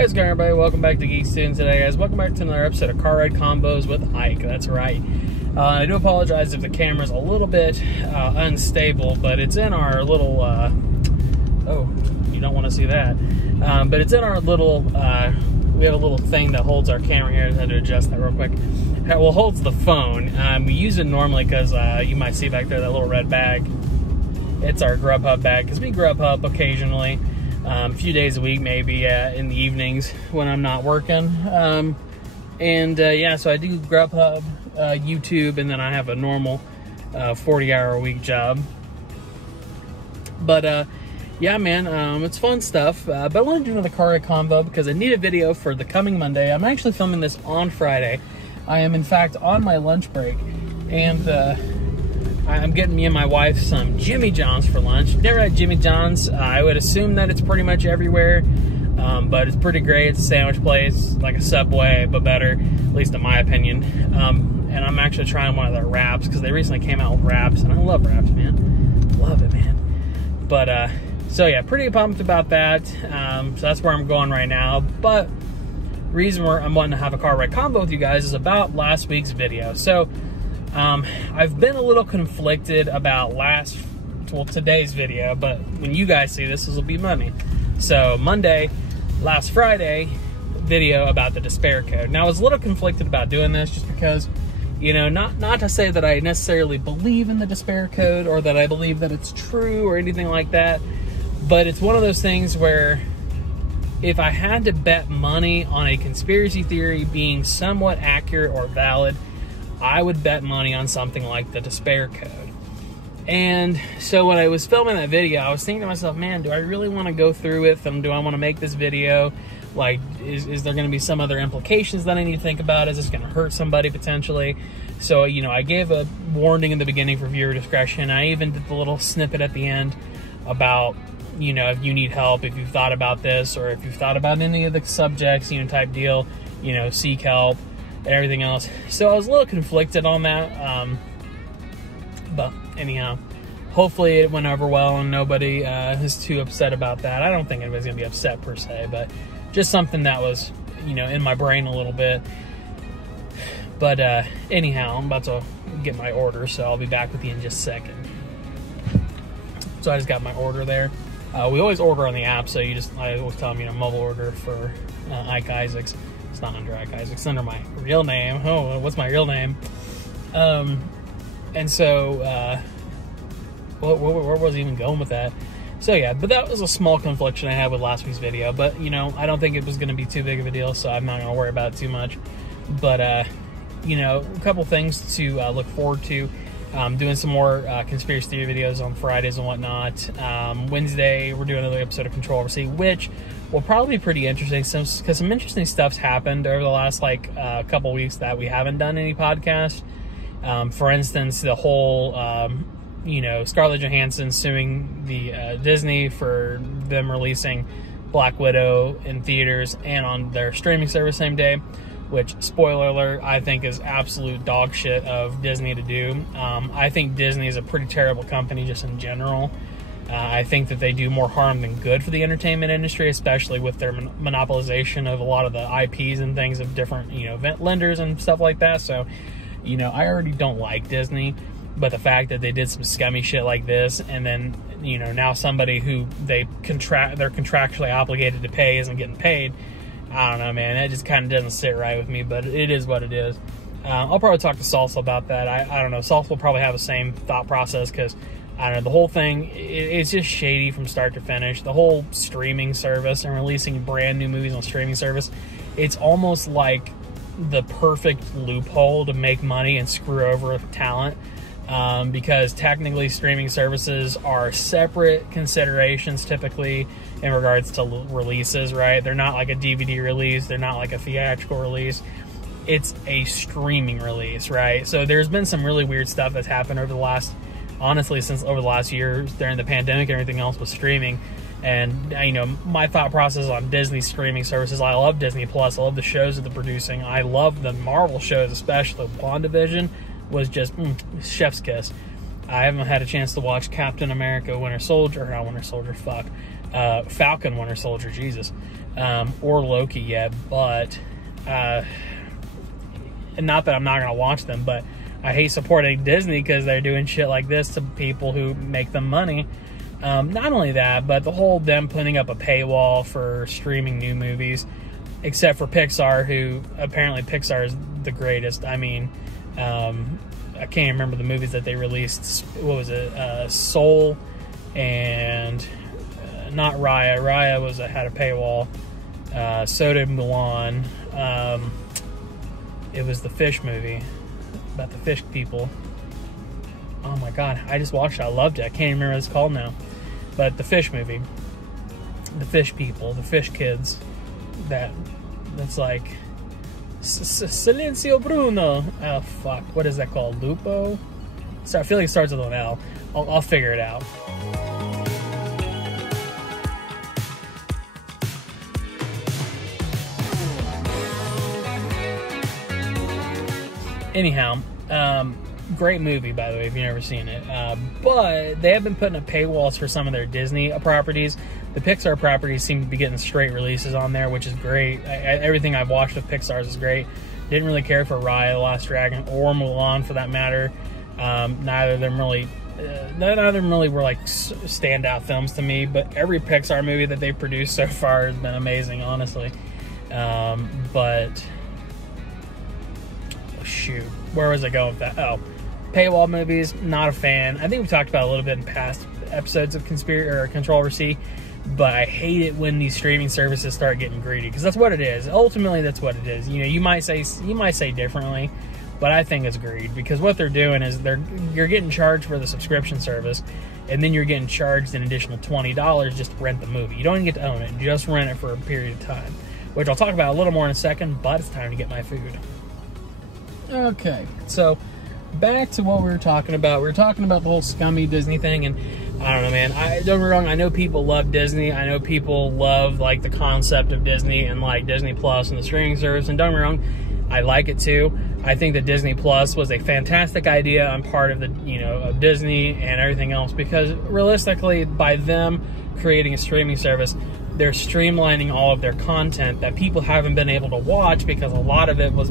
Hey, what's going on, everybody? Welcome back to Geek-Stew today, guys. Welcome back to another episode of Car Ride Combos with Ike. That's right. I do apologize if the camera's a little bit unstable, but it's in our little, oh, you don't want to see that. But it's in our little, we have a little thing that holds our camera here. I had to adjust that real quick. Well, holds the phone. We use it normally because you might see back there that little red bag. It's our Grubhub bag because we Grubhub occasionally. A few days a week, maybe in the evenings when I'm not working. Yeah, so I do Grubhub, YouTube, and then I have a normal 40-hour-a-week job. But yeah, man, it's fun stuff. But I want to do another car ride combo because I need a video for the coming Monday. I'm actually filming this on Friday. I am, in fact, on my lunch break, and I'm getting me and my wife some Jimmy John's for lunch. Never had Jimmy John's. I would assume that it's pretty much everywhere, but it's pretty great. It's a sandwich place, like a Subway, but better, at least in my opinion. And I'm actually trying one of their wraps because they recently came out with wraps, and I love wraps, man. Love it, man. But, so yeah, pretty pumped about that. So that's where I'm going right now. But the reason I'm wanting to have a car ride combo with you guys is about last week's video. So, I've been a little conflicted about today's video, but when you guys see this will be Monday. So Monday, last Friday, video about the despair code. Now I was a little conflicted about doing this just because, you know, not to say that I necessarily believe in the despair code or that I believe that it's true or anything like that, but it's one of those things where if I had to bet money on a conspiracy theory being somewhat accurate or valid, I would bet money on something like the despair code. And so when I was filming that video, I was thinking to myself, man, do I really want to go through with them? Do I want to make this video? Like, is there going to be some other implications that I need to think about? Is this going to hurt somebody potentially? So, you know, I gave a warning in the beginning for viewer discretion. I even did the little snippet at the end about, you know, if you need help, if you've thought about this, or if you've thought about any of the subjects, you know, type deal, you know, seek help. And everything else. So I was a little conflicted on that. But anyhow, hopefully it went over well and nobody is too upset about that. I don't think anybody's going to be upset per se, but just something that was, you know, in my brain a little bit. But anyhow, I'm about to get my order, so I'll be back with you in just a second. So I just got my order there. We always order on the app, so I always tell them, you know, mobile order for Ike Isaacs. It's not under Ike Isaacs, it's under my real name. Oh, what's my real name? And so, where was I even going with that? So yeah, but that was a small confliction I had with last week's video. But, you know, I don't think it was going to be too big of a deal, so I'm not going to worry about it too much. But, you know, a couple things to look forward to. Doing some more conspiracy theory videos on Fridays and whatnot. Wednesday, we're doing another episode of Controversy, which will probably be pretty interesting because some interesting stuff's happened over the last couple weeks that we haven't done any podcast. For instance, the whole you know, Scarlett Johansson suing the Disney for them releasing Black Widow in theaters and on their streaming service same day, which, spoiler alert, I think is absolute dog shit of Disney to do. I think Disney is a pretty terrible company just in general. I think that they do more harm than good for the entertainment industry, especially with their monopolization of a lot of the IPs and things of different, you know, event lenders and stuff like that. So, you know, I already don't like Disney, but the fact that they did some scummy shit like this, and then, you know, now somebody who they're contractually obligated to pay isn't getting paid, I don't know, man. That just kind of doesn't sit right with me, but it is what it is. I'll probably talk to Salsa about that. I don't know. Salsa will probably have the same thought process because, I don't know, the whole thing, it's just shady from start to finish. The whole streaming service and releasing brand new movies on streaming service, it's almost like the perfect loophole to make money and screw over talent. Because technically streaming services are separate considerations typically in regards to releases, right? They're not like a DVD release. They're not like a theatrical release. It's a streaming release, right? So there's been some really weird stuff that's happened over the last, honestly, since over the last year during the pandemic and everything else with streaming. And, you know, my thought process on Disney streaming services, I love Disney Plus. I love the shows that they're producing. I love the Marvel shows, especially WandaVision was just chef's kiss. I haven't had a chance to watch Captain America Winter Soldier, not Winter Soldier, Falcon Winter Soldier, Jesus. or Loki yet, but and not that I'm not gonna watch them, but I hate supporting Disney because they're doing shit like this to people who make them money. Not only that, but the whole them putting up a paywall for streaming new movies, except for Pixar, who apparently Pixar is the greatest. I mean, I can't remember the movies that they released. What was it? Soul and not Raya. Raya had a paywall. So did Mulan. It was the fish movie about the fish people. Oh my god, I just watched it. I loved it. I can't remember what it's called now. But the fish movie. The fish people, the fish kids. That's like Silencio Bruno. Oh fuck, what is that called? Lupo? So I feel like it starts with an L. I'll figure it out. Anyhow, great movie, by the way, if you've never seen it. But they have been putting up paywalls for some of their Disney properties. The Pixar properties seem to be getting straight releases on there, which is great. Everything I've watched with Pixar is great. Didn't really care for Raya, The Last Dragon, or Mulan for that matter. Neither of them really were like standout films to me, but every Pixar movie that they've produced so far has been amazing, honestly. But shoot, where was I going with that? Oh, paywall movies, not a fan. I think we talked about it a little bit in past episodes of Controversy, but I hate it when these streaming services start getting greedy, because that's what it is. Ultimately, that's what it is. You know, you might say differently, but I think it's greed, because what they're doing is you're getting charged for the subscription service, and then you're getting charged an additional $20 just to rent the movie. You don't even get to own it; just rent it for a period of time, which I'll talk about a little more in a second. But it's time to get my food. Okay, so back to what we were talking about. We were talking about the whole scummy Disney thing, and I don't know, man. Don't get me wrong. I know people love Disney. I know people love like the concept of Disney and like Disney Plus and the streaming service. And don't get me wrong, I like it too. I think that Disney Plus was a fantastic idea. I'm part of the of Disney and everything else, because realistically, by them creating a streaming service, they're streamlining all of their content that people haven't been able to watch, because a lot of it was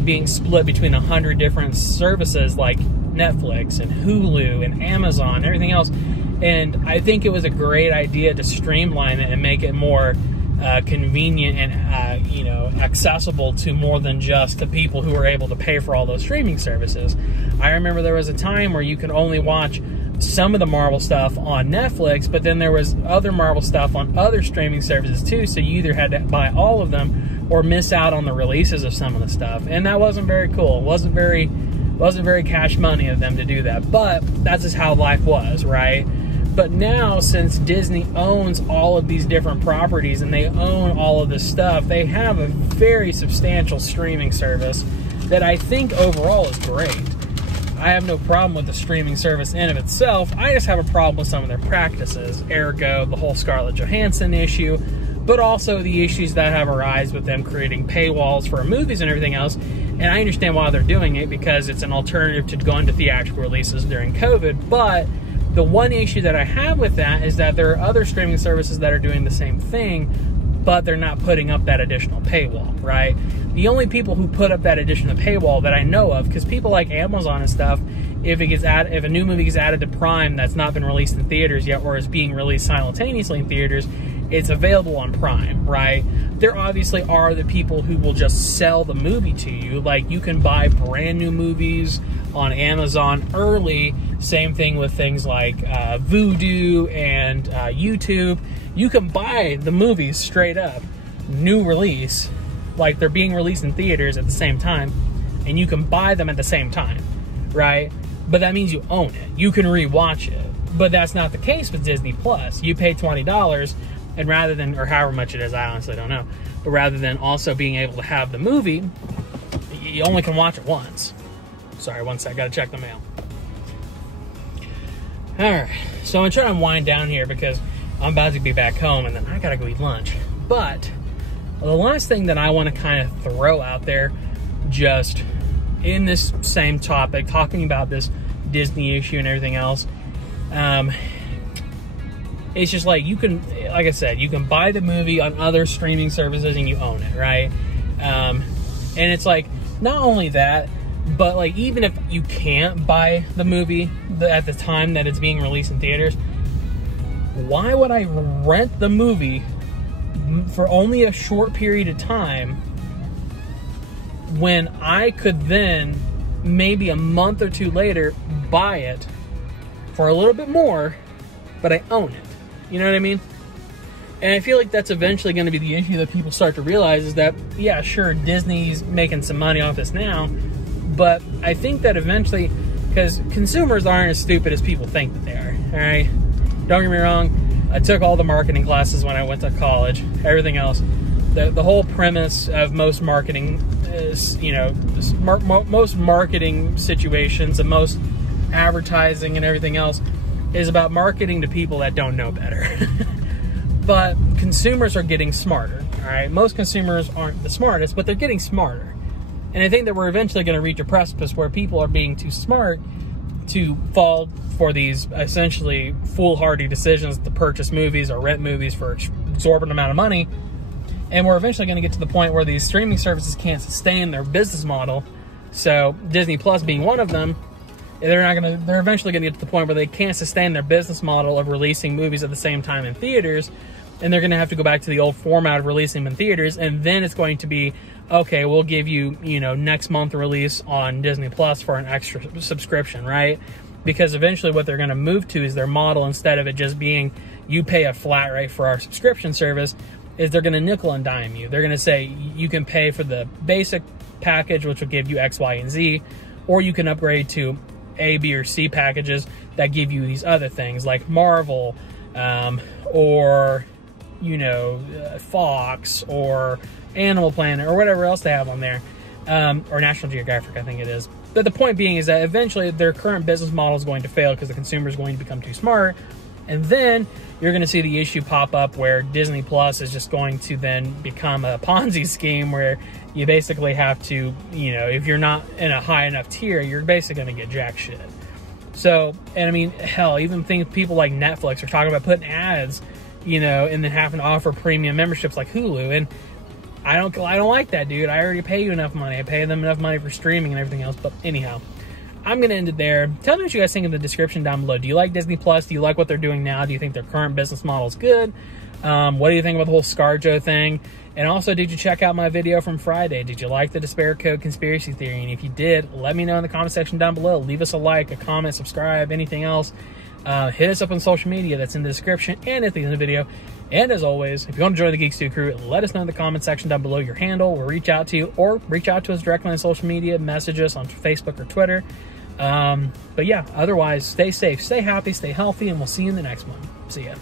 being split between 100 different services like Netflix and Hulu and Amazon and everything else. And I think it was a great idea to streamline it and make it more convenient and accessible to more than just the people who were able to pay for all those streaming services. I remember there was a time where you could only watch some of the Marvel stuff on Netflix, but then there was other Marvel stuff on other streaming services too, so you either had to buy all of them or miss out on the releases of some of the stuff, and that wasn't very cool. It wasn't very cash money of them to do that, but that's just how life was, right? But now, since Disney owns all of these different properties and they own all of this stuff, they have a very substantial streaming service that I think overall is great. I have no problem with the streaming service in of itself. I just have a problem with some of their practices, ergo the whole Scarlett Johansson issue, but also the issues that have arisen with them creating paywalls for movies and everything else. And I understand why they're doing it, because it's an alternative to going to theatrical releases during COVID. But the one issue that I have with that is that there are other streaming services that are doing the same thing, but they're not putting up that additional paywall, right? The only people who put up that additional paywall that I know of, because people like Amazon and stuff, if a new movie gets added to Prime that's not been released in theaters yet, or is being released simultaneously in theaters, it's available on Prime, right? There obviously are the people who will just sell the movie to you. Like, you can buy brand new movies on Amazon early. Same thing with things like Vudu and YouTube. You can buy the movies straight up, new release, like they're being released in theaters at the same time, and you can buy them at the same time, right? But that means you own it. You can rewatch it. But that's not the case with Disney Plus. You pay $20, and rather than, or however much it is, I honestly don't know, but rather than also being able to have the movie, you only can watch it once. Sorry, one sec, gotta check the mail. Alright, so I'm trying to wind down here because I'm about to be back home and then I gotta go eat lunch. But the last thing that I want to kind of throw out there, just in this same topic, talking about this Disney issue and everything else, It's just like, you can, like I said, you can buy the movie on other streaming services and you own it, right? And it's like, not only that, but like, even if you can't buy the movie at the time that it's being released in theaters, why would I rent the movie for only a short period of time when I could then, maybe a month or two later, buy it for a little bit more, but I own it? You know what I mean? And I feel like that's eventually going to be the issue that people start to realize, is that, yeah, sure, Disney's making some money off this now, but I think that eventually, because consumers aren't as stupid as people think that they are, all right? Don't get me wrong, I took all the marketing classes when I went to college, everything else. The whole premise of most marketing is, you know, most marketing situations and most advertising and everything else is about marketing to people that don't know better. But consumers are getting smarter, all right? Most consumers aren't the smartest, but they're getting smarter. And I think that we're eventually going to reach a precipice where people are being too smart to fall for these essentially foolhardy decisions to purchase movies or rent movies for an exorbitant amount of money. And we're eventually going to get to the point where these streaming services can't sustain their business model. So Disney Plus being one of them, they're eventually going to get to the point where they can't sustain their business model of releasing movies at the same time in theaters. And they're going to have to go back to the old format of releasing them in theaters. And then it's going to be, okay, we'll give you, you know, next month release on Disney Plus for an extra subscription, right? Because eventually what they're going to move to is their model, instead of it just being, you pay a flat rate for our subscription service, is they're going to nickel and dime you. They're going to say, you can pay for the basic package, which will give you X, Y, and Z, or you can upgrade to A, B, or C packages that give you these other things like Marvel, or, you know, Fox, or Animal Planet, or whatever else they have on there, or National Geographic, I think it is. But the point being is that eventually their current business model is going to fail because the consumer is going to become too smart. And then you're going to see the issue pop up where Disney Plus is just going to then become a Ponzi scheme where you basically have to, you know, if you're not in a high enough tier, you're basically going to get jack shit. So, and I mean, hell, even people like Netflix are talking about putting ads, you know, and then having to offer premium memberships like Hulu. And I don't like that, dude. I already pay you enough money. I pay them enough money for streaming and everything else. But anyhow, I'm going to end it there. Tell me what you guys think in the description down below. Do you like Disney Plus? Do you like what they're doing now? Do you think their current business model is good? What do you think about the whole ScarJo thing? And also, did you check out my video from Friday? Did you like the Despair Code conspiracy theory? And if you did, let me know in the comment section down below. Leave us a like, a comment, subscribe, anything else. Hit us up on social media that's in the description and at the end of the video. And as always, if you want to join the Geek-Stew crew, let us know in the comment section down below your handle. We'll reach out to you, or reach out to us directly on social media. Message us on Facebook or Twitter. But yeah, otherwise, stay safe, stay happy, stay healthy, and we'll see you in the next one. See ya.